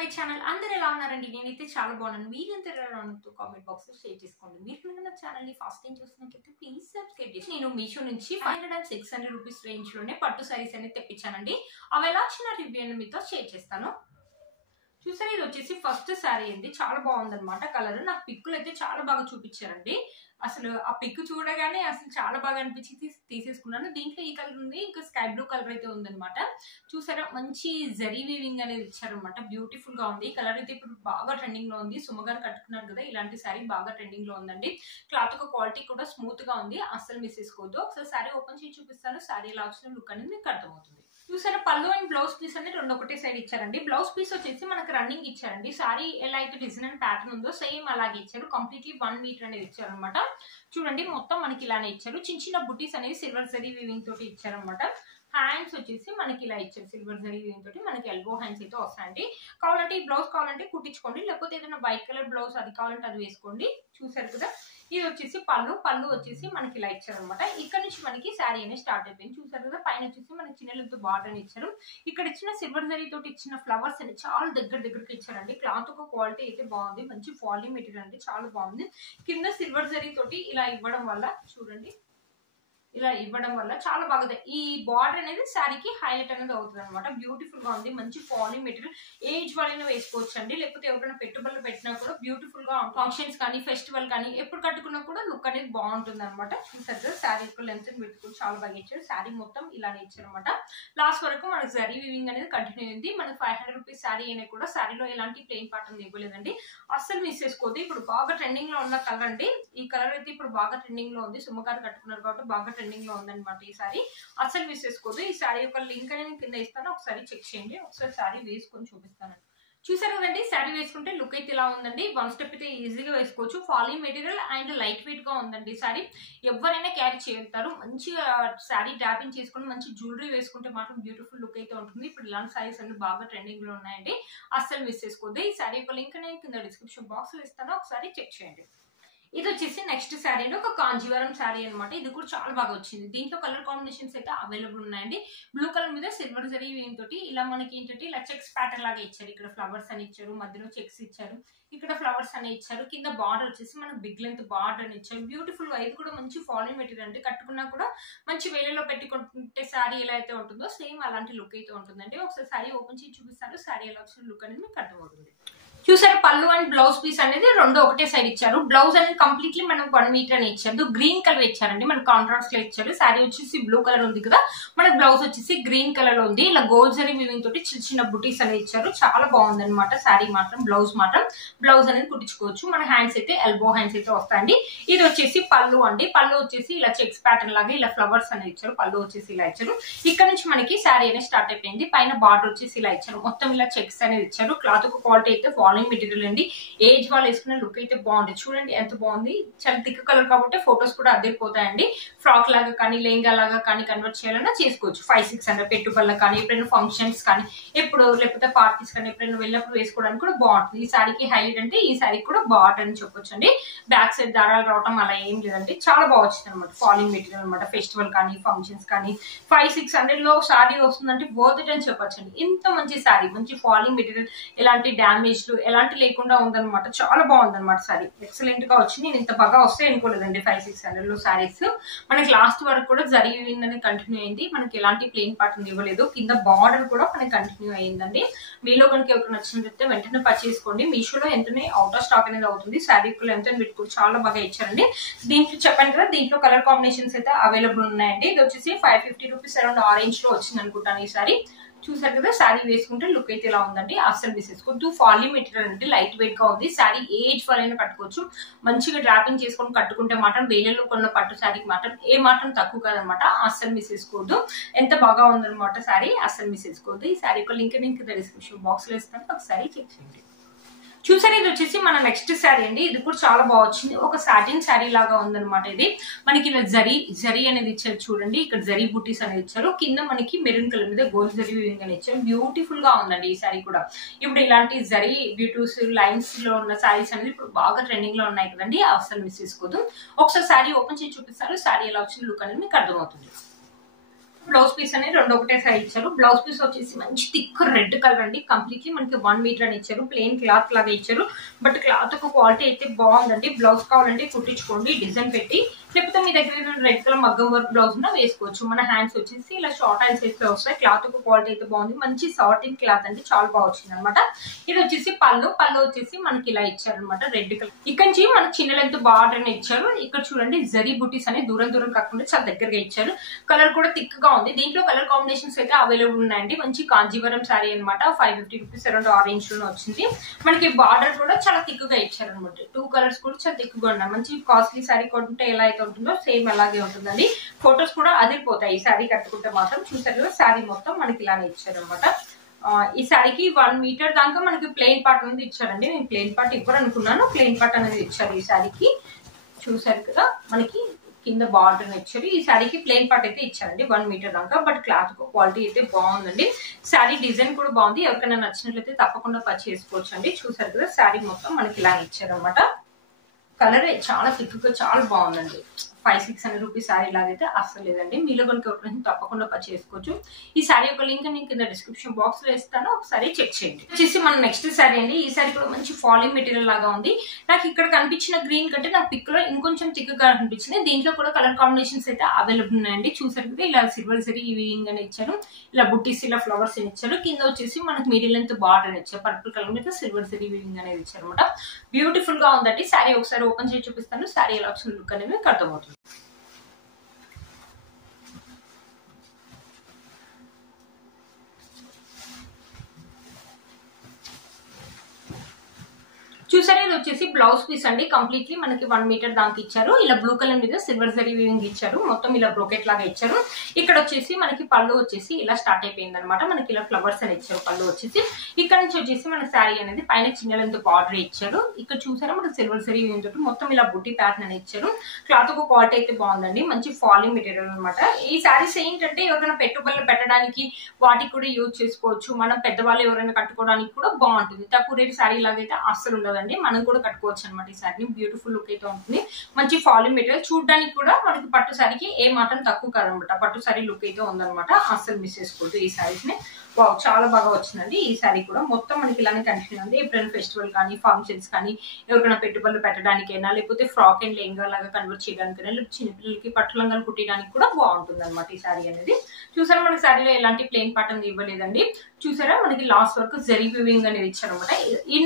My channel అందరూ ఎలా ఉన్నారండి? నేనైతే చాలా బాగున్నాను. మీరెంత ఎలా ఉన్నారో కామెంట్ బాక్స్ లో షేర్ చేసుకోండి. మీరు కనుక నా ఛానల్ ని ఫస్ట్ టైం చూస్తున్నట్లయితే ప్లీజ్ సబ్స్క్రైబ్ చేసి. నేను మీషో నుంచి 500 and 600 రూపీస్ రేంజ్ లోనే పట్టు సారీస్ అనేది తెప్పించానండి. అవి ఎలా వచ్చిన రివ్యూ అని మీతో షేర్ చేస్తాను. చూసారు, ఇది వచ్చేసి ఫస్ట్ శారీ అండి. చాలా బాగుందన్నమాట. కలర్ నాకు పిక్కులు అయితే చాలా బాగా చూపించారండి. అసలు ఆ పిక్ చూడగానే అసలు చాలా బాగా అనిపించి తీసేసుకున్నాను. దీంట్లో ఈ కలర్ ఉంది, ఇంకా స్కై బ్లూ కలర్ అయితే ఉందన్నమాట. చూసారా, మంచి జరీ వీవింగ్ అనేది ఇచ్చారనమాట. బ్యూటిఫుల్ గా ఉంది. ఈ కలర్ అయితే ఇప్పుడు బాగా ట్రెండింగ్ లో ఉంది. సుమగారు కట్టుకున్నారు కదా, ఇలాంటి శారీ బాగా ట్రెండింగ్ లో ఉందండి. క్లాత్ ఒక క్వాలిటీ కూడా స్మూత్ గా ఉంది. అసలు మిస్ చేసుకోవద్దు. ఒకసారి శారీ ఓపెన్ చేసి చూపిస్తాను. శారీ ఎలా వచ్చిన లుక్ అనేది మీకు అర్థమవుతుంది. చూసారా, పళ్ళు అండ్ బ్లౌజ్ పీస్ అనేది రెండు ఒకటే సైడ్ ఇచ్చారండి. బ్లౌజ్ పీస్ వచ్చేసి మనకు రన్నింగ్ ఇచ్చారండి. సారీ ఎలా అయితే డిజైన్ అండ్ ప్యాటర్న్ ఉందో సేమ్ అలాగే ఇచ్చారు. కంప్లీట్లీ 1 మీటర్ అనేది ఇచ్చారు అనమాట. చూడండి, మొత్తం మనకి ఇలానే ఇచ్చారు. చిన్న చిన్న బుటీస్ అనేది సిల్వర్ జరీ వీవింగ్ తోటి ఇచ్చారనమాట. హ్యాండ్స్ వచ్చేసి మనకి ఇలా ఇచ్చారు. సిల్వర్ జరీ వీవింగ్ తోటి మనకి ఎల్బో హ్యాండ్స్ అయితే వస్తాయండి. కావాలంటే ఈ బ్లౌజ్ కావాలంటే కుట్టించుకోండి, లేకపోతే ఏదైనా వైట్ కలర్ బ్లౌజ్ అది కావాలంటే అది వేసుకోండి. చూసారు కదా, ఇది వచ్చేసి పళ్ళు వచ్చేసి మనకి ఇలా ఇచ్చారనమాట. ఇక్కడ నుంచి మనకి శారీ అనేది స్టార్ట్ అయిపోయింది. చూసారు కదా, పైన వచ్చేసి మనకి చిన్న లెంత్ బార్డర్ అని ఇచ్చారు. ఇక్కడ ఇచ్చిన సిల్వర్ జరీ తోటి ఇచ్చిన ఫ్లవర్స్ అని చాలా దగ్గరికి ఇచ్చారండి. క్లాత్ ఒక క్వాలిటీ అయితే బాగుంది. మంచి ఫాలింగ్ మెటీరియల్ అంటే చాలా బాగుంది. కింద సిల్వర్ జరీ తోటి ఇలా ఇవ్వడం వల్ల చూడండి, ఇలా ఇవ్వడం వల్ల చాలా బాగుంది. ఈ బార్డర్ అనేది శారీకి హైలైట్ అనేది అవుతుంది అనమాట. బ్యూటిఫుల్ గా ఉంది. మంచి ఫాలింగ్ మెటీరియల్. ఏజ్ వాళ్ళైనా వేసుకోవచ్చు అండి, లేకపోతే ఎవరైనా పెట్టుబడులు పెట్టినా కూడా బ్యూటిఫుల్ గా ఫంక్షన్స్ కానీ ఫెస్టివల్ కానీ ఎప్పుడు కట్టుకున్నా కూడా లుక్ అనేది బాగుంటుంది అనమాట. చూసారు, శారీ యొక్క లెంత్ పెట్టుకుని చాలా బాగా ఇచ్చారు. శారీ మొత్తం ఇలానే ఇచ్చారు అనమాట. లాస్ట్ వరకు మనకు జరీ వీవింగ్ అనేది కంటిన్యూ అయింది. మనకు 500 రూపీస్ శారీ అయినా కూడా శారీలో ఎలాంటి ప్లెయిన్ పాటర్న్ ఇవ్వలేదండి. అస్సలు మిస్ చేసుకోవద్దు. ఇప్పుడు బాగా ట్రెండింగ్ లో ఉన్న కలర్ అండి. ఈ కలర్ అయితే ఇప్పుడు బాగా ట్రెండింగ్ లో ఉంది. సుమగారు కట్టుకున్నారు కాబట్టి బాగా ట్రెండింగ్ లో ఉందన్నమాట. ఈ సారీ అసలు మిస్ చేసుకోదు. ఈ సారీ యొక్క లింక్ అనేది కింద ఇస్తాను, ఒకసారి చెక్ చేయండి. ఒకసారి సారీ వేసుకొని చూపిస్తాను. చూసారు కదండి, శారీ వేసుకుంటే లుక్ అయితే ఇలా ఉందండి. 1 స్టెప్ అయితే ఈజీగా వేసుకోవచ్చు. Falling material and light weight గా ఉందండి. శారీ ఎవరైనా క్యారీ చేయగలుగుతారు. మంచిగా శారీ ట్యాపింగ్ చేసుకుని మంచి జ్యువెలరీ వేసుకుంటే మాత్రం బ్యూటిఫుల్ లుక్ అయితే ఉంటుంది. ఇప్పుడు ఇలాంటి శారీస్ అన్ని బాగా ట్రెండింగ్ లో ఉన్నాయండి. అస్సలు మిస్ చేసుకోవద్దు. ఈ శారీ యొక్క లింక్ నేను కింద డిస్క్రిప్షన్ బాక్స్ లో ఇస్తాను, ఒకసారి చెక్ చేయండి. ఇది వచ్చేసి నెక్స్ట్ శారీ అండి, ఒక కాంజీవరం శారీ అనమాట. ఇది కూడా చాలా బాగా వచ్చింది. దీంట్లో కలర్ కాంబినేషన్స్ అయితే అవైలబుల్ ఉన్నాయండి. బ్లూ కలర్ మీద సిల్వర్ జరీ వీవింగ్ తోటి ఇలా మనకి ఏంటంటే ఇలా చెక్స్ ప్యాటర్న్ లాగా ఇచ్చారు. ఇక్కడ ఫ్లవర్స్ అని ఇచ్చారు, మధ్యలో చెక్స్ ఇచ్చారు, ఇక్కడ ఫ్లవర్స్ అని ఇచ్చారు. కింద బార్డర్ వచ్చేసి మనకు బిగ్ లెంత్ బార్డర్ అని ఇచ్చారు. బ్యూటిఫుల్ గా ఇది కూడా మంచి ఫాలింగ్ మెటీరియల్ అంటే కట్టుకున్నా కూడా మంచి వేలలో పెట్టుకుంటే శారీ ఎలా అయితే ఉంటుందో సేమ్ అలాంటి లుక్ అయితే ఉంటుందండి. ఒకసారి శారీ ఓపెన్ చేసి చూపిస్తాను. శారీ ఎలా వచ్చిన లుక్ అనేది మీకు అర్థమవుతుంది. చూసారు, పళ్ళు అండ్ బ్లౌజ్ పీస్ అనేది రెండు ఒకటే సైడ్ ఇచ్చారు. బ్లౌజ్ అనేది కంప్లీట్లీ మనకు 1 మీటర్ అని ఇచ్చారు. గ్రీన్ కలర్ ఇచ్చారండి, మనకు కాంట్రాస్ట్ లో ఇచ్చారు. శారీ వచ్చేసి బ్లూ కలర్ ఉంది కదా, మనకు బ్లౌజ్ వచ్చేసి గ్రీన్ కలర్ లో ఉంది. ఇలా గోల్డ్ జరీ వీవింగ్ తోటి చిన్న చిన్న బుటీస్ అనేది ఇచ్చారు. చాలా బాగుంది అనమాట. శారీ మాత్రం బ్లౌజ్ అనేది కుట్టించుకోవచ్చు. మన హ్యాండ్స్ అయితే ఎల్బో హ్యాండ్స్ అయితే వస్తాయండి. ఇది వచ్చేసి పళ్ళు అండి. పళ్ళు వచ్చేసి ఇలా చెక్స్ ప్యాటర్న్ లాగా ఇలా ఫ్లవర్స్ అనేది ఇచ్చారు. పళ్ళు వచ్చేసి ఇలా ఇచ్చారు. ఇక్కడ నుంచి మనకి శారీ అనేది స్టార్ట్ అయిపోయింది. పైన బార్డర్ వచ్చేసి ఇలా ఇచ్చారు. మొత్తం ఇలా చెక్స్ అనేది ఇచ్చారు. క్లాత్ ఒక క్వాలిటీ అయితే ఫాలింగ్ మెటీరియల్ అండి. ఏజ్ వాళ్ళు వేసుకున్న లుక్ అయితే బాగుంది. చూడండి ఎంత బాగుంది. చాలా థిక్ కలర్ కాబట్టి ఫొటోస్ కూడా అదిరిపోతాయండి. ఫ్రాక్ లాగా కానీ లెహంగా లాగా కానీ కన్వర్ట్ చేయాలన్నా చేసుకోవచ్చు. 500-600 పెట్టుబడులకు కానీ ఎప్పుడైనా ఫంక్షన్స్ కానీ ఎప్పుడు లేకపోతే పార్టీస్ కానీ ఎప్పుడైనా వెళ్ళినప్పుడు వేసుకోవడానికి కూడా బాగుంటుంది. ఈ శారీకి హైలైట్ అంటే ఈ శారీ కూడా బాగుంటుంది అని చెప్పొచ్చు అండి. బ్యాక్ సైడ్ దారాలు రావటం అలా ఏం లేదండి. చాలా బాగా వచ్చింది అనమాట. ఫాలింగ్ మెటీరియల్ అనమాట. ఫెస్టివల్ కానీ ఫంక్షన్స్ కానీ 500-600 లో శారీ వస్తుందంటే వర్త్ ఇట్ అని చెప్పొచ్చు అండి. ఇంత మంచి శారీ, మంచి ఫాలింగ్ మెటీరియల్, ఎలాంటి డ్యామేజ్లు ఎలాంటి లేకుండా ఉందన్నమాట. చాలా బాగుంది అనమాట. శారీ ఎక్సలెంట్ గా వచ్చింది. నేను ఇంత బాగా వస్తాయి అనుకోలేదండి. 500-600 లో శారీస్ మనకి లాస్ట్ వరకు కూడా జరీ వీవింగ్ అనేది కంటిన్యూ అయింది. మనకి ఎలాంటి ప్లెయిన్ పాటర్న్ ఇవ్వలేదు. కింద బార్డర్ కూడా మనకి కంటిన్యూ అయ్యిందండి. మీలో కనుక ఎవరికి నచ్చినట్లయితే వెంటనే పర్చేస్ చేసుకోండి. మీషోలో ఎంతనే అవుట్ ఆఫ్ స్టాక్ అనేది అవుతుంది. శారీ కూడా ఎంత పెట్టుకోవచ్చు. చాలా బాగా ఇచ్చారండి. దీంట్లో చెప్పాను కదా, దీంట్లో కలర్ కాంబినేషన్స్ అయితే అవైలబుల్ ఉన్నాయండి. ఇది వచ్చేసి 550 రూపీస్ అరౌండ్ ఆరెంజ్ లో వచ్చింది అనుకుంటాను ఈ సారీ. చూసారు కదా, శారీ వేసుకుంటే లుక్ అయితే ఇలా ఉందండి. అస్సలు మిస్ చేసుకోవద్దు. ఫాలింగ్ మెటీరియల్ అంటే లైట్ వెయిట్ గా ఉంది. శారీ ఏజ్ వాళ్ళైనా కట్టుకోవచ్చు. మంచిగా డ్రాపింగ్ చేసుకొని కట్టుకుంటే మాత్రం వేలలో కొన్న పట్టు శారీకి మాత్రం ఏ మాత్రం తక్కువ కాదనమాట. అస్సలు మిస్ చేసుకోవద్దు. ఎంత బాగా ఉందన్నమాట శారీ. అస్సలు మిస్ చేసుకోవద్దు. ఈ శారీ యొక్క లింక్ నేను డిస్క్రిప్షన్ బాక్స్ లో ఇస్తాను, ఒకసారి చెక్ చేయండి. చూసారు, ఇది వచ్చేసి మన నెక్స్ట్ శారీ అండి. ఇది కూడా చాలా బాగా వచ్చింది. ఒక సాటిన్ శారీ లాగా ఉందన్నమాట. ఇది మనకి ఇలా జరీ అనేది ఇచ్చారు. చూడండి, ఇక్కడ జరీ బుటీస్ అనేది ఇచ్చారు. కింద మనకి మెరూన్ కలర్ మీద గోల్డ్ జరీ వీవింగ్ అని ఇచ్చారు. బ్యూటిఫుల్ గా ఉందండి ఈ శారీ కూడా. ఇప్పుడు ఇలాంటి జరీ బ్యూటీస్ లైన్స్ లో ఉన్న శారీస్ అనేది ఇప్పుడు బాగా ట్రెండింగ్ లో ఉన్నాయి కదండి. అసలు మిస్ చేసుకోదు. ఒకసారి శారీ ఓపెన్ చేసి చూపిస్తారు. శారీ ఎలా వచ్చిన లుక్ అనేది మీకు అర్థమవుతుంది. బ్లౌజ్ పీస్ అనేది రెండు ఒకటేసారి ఇచ్చారు. బ్లౌజ్ పీస్ వచ్చేసి మంచి థిక్ రెడ్ కలర్ అండి. కంప్లీట్లీ మనకి 1 మీటర్ అని ఇచ్చారు. ప్లెయిన్ క్లాత్ లాగా ఇచ్చారు. బట్ క్లాత్ ఒక క్వాలిటీ అయితే బాగుందండి. బ్లౌజ్ కావాలంటే కుట్టించుకోండి డిజైన్ పెట్టి, లేకపోతే మీ దగ్గర రెడ్ కలర్ మగ్గం వర్క్ బ్లౌజ్ ఉన్న వేసుకోవచ్చు. మన హ్యాండ్స్ వచ్చేసి ఇలా షార్ట్ హ్యాండ్స్ అయితే వస్తాయి. క్లాత్ ఒక క్వాలిటీ అయితే బాగుంది. మంచి సాటిన్ క్లాత్ అండి, చాలా బాగా వచ్చింది అనమాట. ఇది వచ్చేసి పళ్ళు వచ్చేసి మనకి ఇలా ఇచ్చారనమాట రెడ్ కలర్. ఇక్కడ నుంచి మనకి చిన్న లెంత్ బార్డర్ అని ఇచ్చారు. ఇక్కడ చూడండి జరీ బుటీస్ అనేది దూరం కాకుండా చాలా దగ్గరగా ఇచ్చారు. కలర్ కూడా థిక్ గా ఉంది. దీంట్లో కలర్ కాంబినేషన్స్ అయితే అవైలబుల్ ఉన్నాయండి. మంచి కాంజీవరం శారీ అనమాట. 550 రూపీస్ అరౌండ్ ఆరెంజ్ లో వచ్చింది. మనకి బార్డర్ కూడా చాలా థిక్ గా ఇచ్చారు అనమాట. 2 కలర్స్ కూడా చాలా థిక్ గా ఉన్నాయి. మంచి కాస్ట్లీ శారీ కొంటే ఎలా అయితే ఉంటుందో సేమ్ అలాగే ఉంటుందండి. ఫొటోస్ కూడా అదిరిపోతాయి ఈ శారీ కట్టుకుంటే మాత్రం. చూసారు కదా శారీ మొత్తం మనకి ఇలానే ఇచ్చారు అనమాట. ఈ శారీకి 1 మీటర్ దాకా మనకి ప్లెయిన్ పార్ట్ అనేది ఇచ్చారండి. నేను ప్లెయిన్ పార్ట్ ఇవ్వరు అనుకున్నాను, ప్లెయిన్ పార్ట్ అనేది ఇచ్చారు ఈ శారీకి. చూసారు కదా మనకి కింద బార్డర్ ఇచ్చారు. ఈ శారీకి ప్లెయిన్ పార్ట్ అయితే ఇచ్చారండి 1 మీటర్ దాకా. బట్ క్లాత్ క్వాలిటీ అయితే బాగుందండి. శారీ డిజైన్ కూడా బాగుంది. ఎవరికైనా నచ్చినట్లయితే తప్పకుండా పర్చేస్ చేసుకోవచ్చు అండి. చూసారు కదా శారీ మొత్తం మనకి ఇలా ఇచ్చారు అనమాట. కలర్ చాలా థిక్ గా చాలా బాగుందండి. 500-600 రూపీస్ శారీ లాగైతే అస్సలు లేదండి. మీలో కనుక ఎవరైనా తప్పకుండా పర్చేస్ చేసుకోవచ్చు. ఈ శారీ యొక్క లింక్ నేను కింద డిస్క్రిప్షన్ బాక్స్ లో ఇస్తాను, ఒకసారి చెక్ చేయండి. వచ్చేసి మన నెక్స్ట్ శారీ అండి. ఈ శారీ కూడా మంచి ఫాలింగ్ మెటీరియల్ లాగా ఉంది. నాకు ఇక్కడ కనిపించిన గ్రీన్ కంటే నాకు పిక్ లో ఇంకొంచెం థిక్ గా కనిపించింది. దీంట్లో కూడా కలర్ కాంబినేషన్స్ అయితే అవైలబుల్ ఉన్నాయండి. చూసారు కదా ఇలా సిల్వర్ జరీ వీవింగ్ అని ఇచ్చారు. ఇలా బుట్టీస్ ఇలా ఫ్లవర్స్ అని ఇచ్చారు. కింద వచ్చేసి మనకి మీడియం లెంత్ బార్డర్ అని ఇచ్చారు. పర్పుల్ కలర్ మీద సిల్వర్ జరీ వీవింగ్ అనేది ఇచ్చారు అనమాట. బ్యూటిఫుల్ గా ఉందండి. శారీ ఒకసారి ఓపెన్ చేసి చూపిస్తాను. శారీ ఎలా వచ్చిన లుక్ అనేది మీకు అర్థమవుతుంది. చూసారా ఇది వచ్చేసి బ్లౌజ్ పీస్ అండి. కంప్లీట్లీ మనకి 1 మీటర్ దాకా ఇచ్చారు. ఇలా బ్లూ కలర్ మీద సిల్వర్ జరీ వీవింగ్ ఇచ్చారు. మొత్తం ఇలా బ్రోకెట్ లాగా ఇచ్చారు. ఇక్కడ వచ్చేసి మనకి పళ్ళు వచ్చేసి ఇలా స్టార్ట్ అయిపోయింది అనమాట. మనకి ఇలా ఫ్లవర్స్ అని ఇచ్చారు పళ్ళు వచ్చేసి. ఇక్కడ నుంచి వచ్చేసి మన శారీ అనేది పైన చిన్న లెంత్ బార్డర్ ఇచ్చారు. ఇక్కడ చూసారా మనకి సిల్వర్ జరీ వీవింగ్ తోటి మొత్తం ఇలా బుట్టి ప్యాటర్న్ అని ఇచ్చారు. క్లాత్ ఒక క్వాలిటీ అయితే బాగుందండి. మంచి ఫాలింగ్ మెటీరియల్ అనమాట. ఈ శారీస్ ఏంటంటే ఎవరైనా పెట్టుబడులు పెట్టడానికి వాటికి కూడా యూజ్ చేసుకోవచ్చు. మనం పెద్దవాళ్ళు ఎవరైనా కట్టుకోవడానికి కూడా బాగుంటుంది. తక్కువ రేటు శారీ లాగైతే అస్సలు ఉండదు, మనం కూడా కట్టుకోవచ్చు అనమాట. ఈ శారీ బ్యూటిఫుల్ లుక్ అయితే ఉంటుంది. మంచి ఫాలింగ్ మెటీరియల్, చూడడానికి కూడా మనకి పట్టు శారీకి ఏ మాత్రం తక్కువ కాదనమాట. పట్టు శారీ లుక్ అయితే ఉందనమాట. అస్సలు మిస్ చేసుకోవద్దు ఈ శారీస్ ని. చాలా బాగా వచ్చిందండి ఈ శారీ కూడా. మొత్తం మనకి ఇలానే కంటిన్యూ ఉంది. ఎప్పుడైనా ఫెస్టివల్ కానీ ఫంక్షన్స్ కానీ ఎవరికైనా పెట్టుబడులు పెట్టడానికైనా, లేకపోతే ఫ్రాక్ అండ్ లెహంగా లాగా కన్వర్ట్ చేయడానికైనా, లేకపోతే చిన్నపిల్లలకి పట్టు లంగాలు కుట్టడానికి కూడా బాగుంటుంది అనమాట ఈ శారీ అనేది. చూసారా మనకి శారీలో ఎలాంటి ప్లెయిన్ పార్ట్ అనేది ఇవ్వలేదండి. చూసారా మనకి లాస్ట్ వరకు జరీ వీవింగ్ అనేది ఇచ్చారు అనమాట.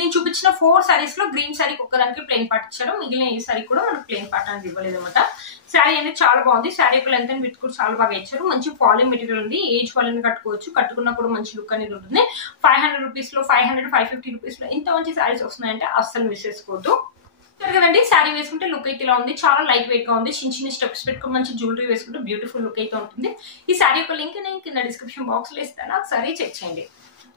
నేను చూపించిన 4 శారీస్ లో గ్రీన్ శారీకి ఒక్కదానికి ప్లెయిన్ పార్ట్ ఇచ్చారు. మిగిలిన ఈ శారీ కూడా మనకి ప్లెయిన్ పార్ట్ అనేది ఇవ్వలేదు అనమాట. శారీ అనేది చాలా బాగుంది. శారీ యొక్క లెంత్ అండ్ విడ్త్ కూడా చాలా బాగా ఇచ్చారు. మంచి ఫాలింగ్ మెటీరియల్ ఉంది. ఏజ్ వాళ్ళని కట్టుకోవచ్చు. కట్టుకున్నా కూడా మంచి లుక్ అనేది ఉంటుంది. 500 రూపీస్ లో 550 రూపీస్ లో ఇంత మంచి శారీస్ వస్తున్నాయంటే అస్సలు మిస్ చేసుకోవద్దు కదండి. శారీ వేసుకుంటే లుక్ అయితే ఇలా ఉంది. చాలా లైట్ వెయిట్ గా ఉంది. చిన్న స్టెప్స్ పెట్టుకుని మంచి జ్యువెలరీ వేసుకుంటే బ్యూటిఫుల్ లుక్ అయితే ఉంటుంది. ఈ శారీ యొక్క లింక్ నేను కింద డిస్క్రిప్షన్ బాక్స్ లో ఇస్తాను, ఒకసారి చెక్ చేయండి.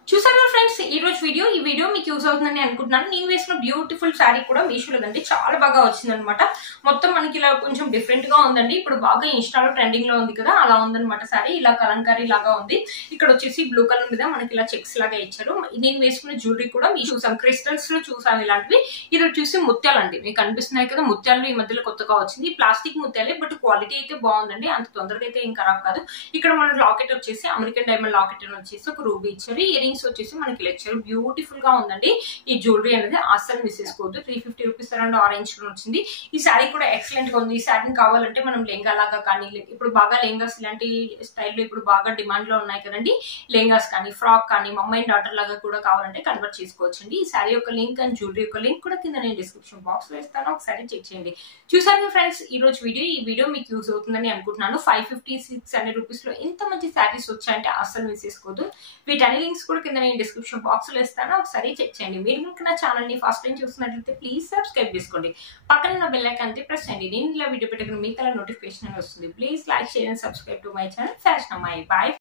చూసారు ఫ్రెండ్స్ ఈ రోజు ఈ వీడియో మీకు యూజ్ అవుతుందని అనుకుంటున్నాను. నేను వేసిన బ్యూటిఫుల్ శారీ కూడా మీషోలో అండి చాలా బాగా వచ్చింది అనమాట. మొత్తం మనకి ఇలా కొంచెం డిఫరెంట్ గా ఉందండి. ఇప్పుడు బాగా ఇన్స్టాలో ట్రెండింగ్ లో ఉంది కదా, అలా ఉందనమాట శారీ. ఇలా కలంకారీ లాగా ఉంది. ఇక్కడ వచ్చేసి బ్లూ కలర్ మీద మనకి ఇలా చెక్స్ లాగా ఇచ్చారు. నేను వేసుకున్న జ్యువెలరీ కూడా మీరు చూసాం, క్రిస్టల్స్ లో చూసాం ఇలాంటివి. ఇది వచ్చేసి ముత్యాలు అండి. మీకు కనిపిస్తున్నాయి కదా ముత్యాలు, ఈ మధ్యలో కొత్తగా వచ్చింది. ప్లాస్టిక్ ముత్యాలే, బట్ క్వాలిటీ అయితే బాగుందండి. అంత తొందరగా అయితే ఏం ఖరాబ్ కాదు. ఇక్కడ మన లాకెట్ వచ్చేసి అమెరికన్ డైమండ్ లాకెట్ అని వచ్చేసి ఒక రూబీ ఇచ్చారు. ఇయరింగ్స్ వచ్చేసి మనకి లెక్చర్ బ్యూటిఫుల్ గా ఉందండి. ఈ జ్యువెలరీ అనేది అస్సలు మిస్ చేసుకోవద్దు. 350 రూపీస్ అరౌండ్ ఆరెంజ్ లో వచ్చింది. ఈ శారీ కూడా ఎక్సలెంట్ గా ఉంది. ఈ శారీని కావాలంటే మనం లెహంగా లాగా కానీ, ఇప్పుడు బాగా లెహంగాస్ ఇలాంటి స్టైల్లో ఇప్పుడు బాగా డిమాండ్ లో ఉన్నాయి కదండి. లెహంగాస్ కానీ, ఫ్రాక్ కానీ, మమ్మీ అండ్ డాటర్ లాగా కూడా కావాలంటే కన్వర్ట్ చేసుకోవచ్చు అండి. ఈ శారీ యొక్క లింక్ అండ్ జ్యువెలరీ యొక్క లింక్ కూడా కింద నేను డిస్క్రిప్షన్ బాక్స్ లో ఇస్తాను, ఒకసారి చెక్ చేయండి. చూసారు ఫ్రెండ్స్ ఈ రోజు ఈ వీడియో మీకు యూజ్ అవుతుందని అనుకుంటున్నాను. 550-600 రూపీస్ లో ఇంత మంచి శారీస్ వచ్చాయంటే అస్సలు మిస్ చేసుకోవద్దు. వీటన్ని లింక్స్ కూడా కింద నేను డిస్క్రిప్షన్ బాక్స్ లో ఇస్తాను, ఒకసారి చెక్ చేయండి. మీరు కనుక నా ఛానల్ ని ఫస్ట్ టైం చూస్తున్నట్లయితే ప్లీజ్ సబ్స్క్రైబ్ చేసుకోండి. పక్కన ఉన్న బెల్ ఐకాన్ అంతే ప్రెస్ చేయండి. నేను ఇలా వీడియో పెట్టిన మీకు నోటిఫికేషన్ వస్తుంది. Please like, share and subscribe to my channel fashion అమ్మాయి. బాయ్.